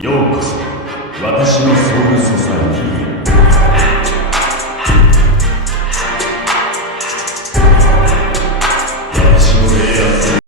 ようこそ私のソウルソサエティへ。私の霊圧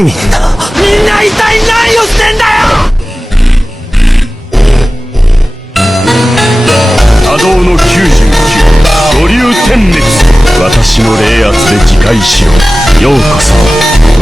みんな一体何をしてんだよ。波動の99五流点滅。私の霊圧で自戒しろ。ようこそ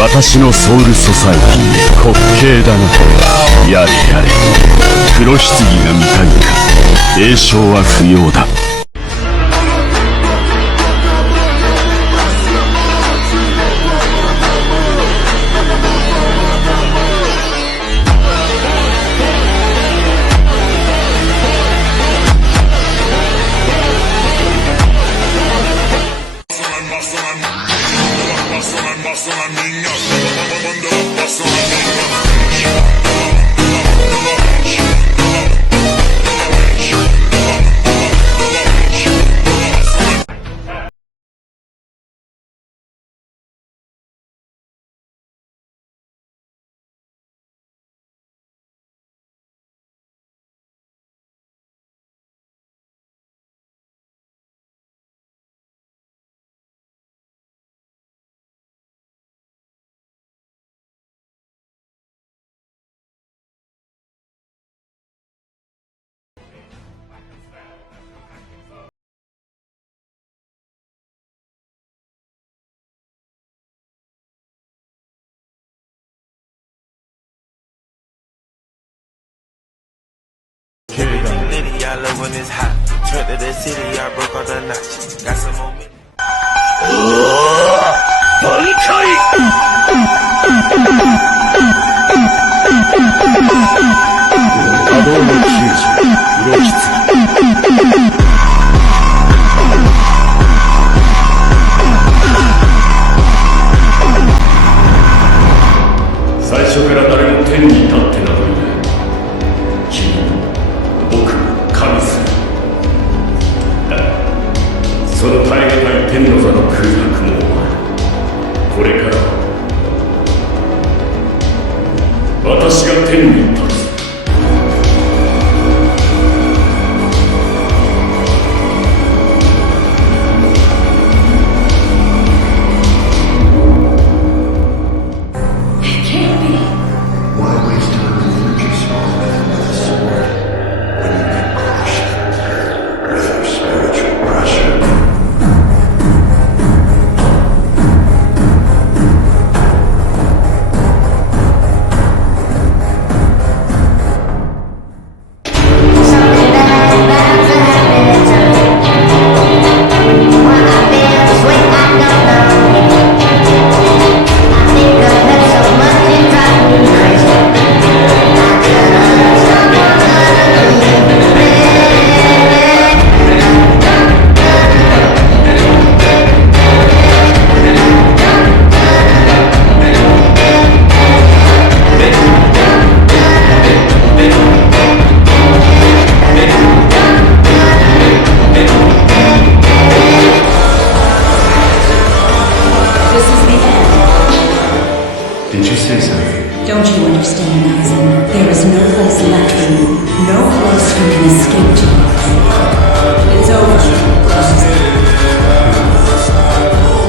私のソウルソサエティへ。滑稽だな。やれやれ、黒棺が見たいか。栄唱は不要だ。I love when it's hot. Trip to the city, I broke all the notch. Got some more minutes. 波動の90黒棺。最初から誰も天に立ってなどいない。君僕神する。その耐え難い天の座の空白も終わる。これから私が天に立つ。Don't you understand, Aizen? There is no place left for you. No place you can escape to. It's over.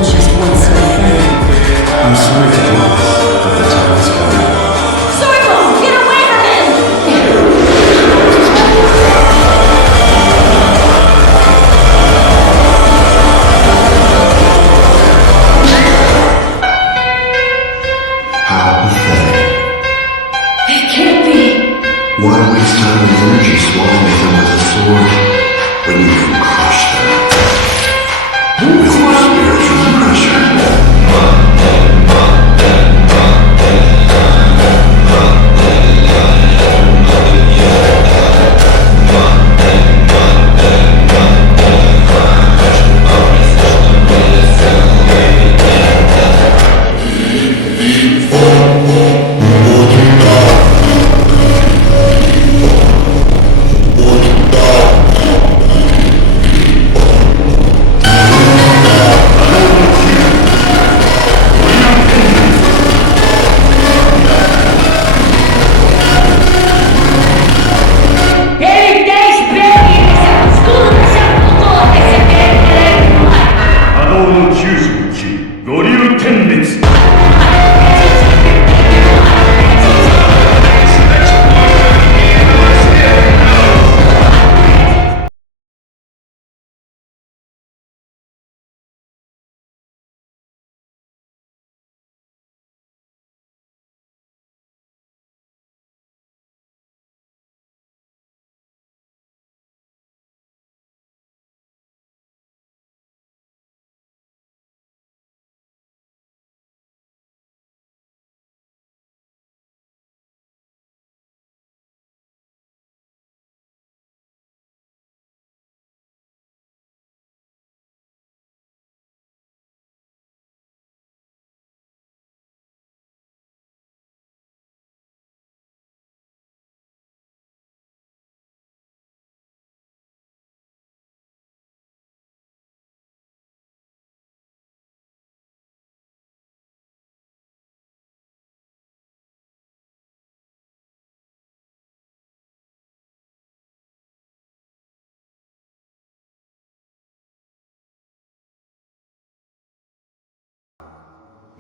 Just one small thing. I'm sorry to do this, but the time is coming. Soibo, get away from him! How pathetic. It can't be. What kind of energy swallowing them with a sword when you can crush them with your spiritual pressure.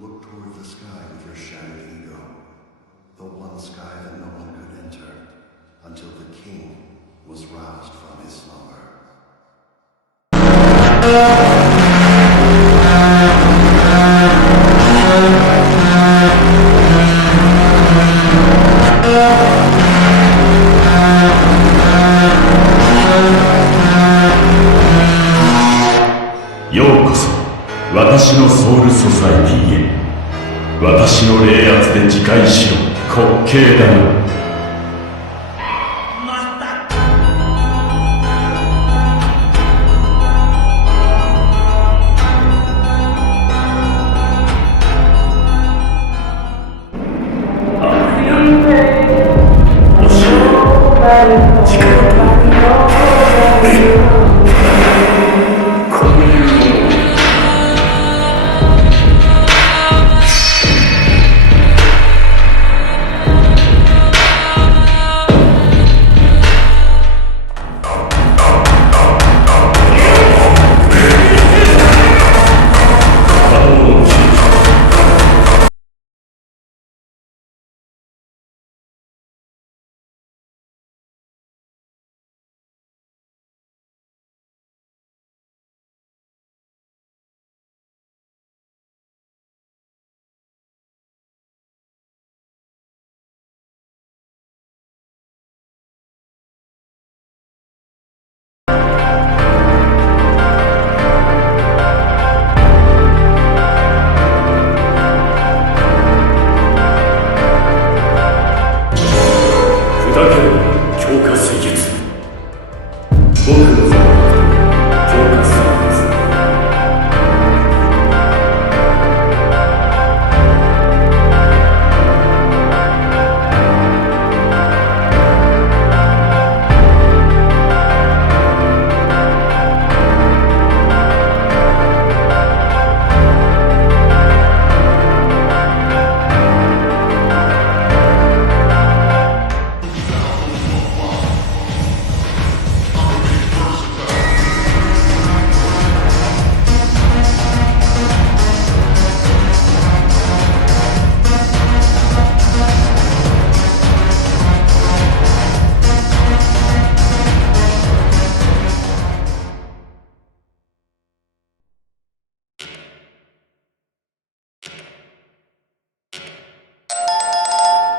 Look toward the sky with your shattered ego. The one sky that no one could enter until the king was roused from his slumber.ようこそ私のソウルソサエティへ。私の霊圧で自戒しろ、滑稽だな。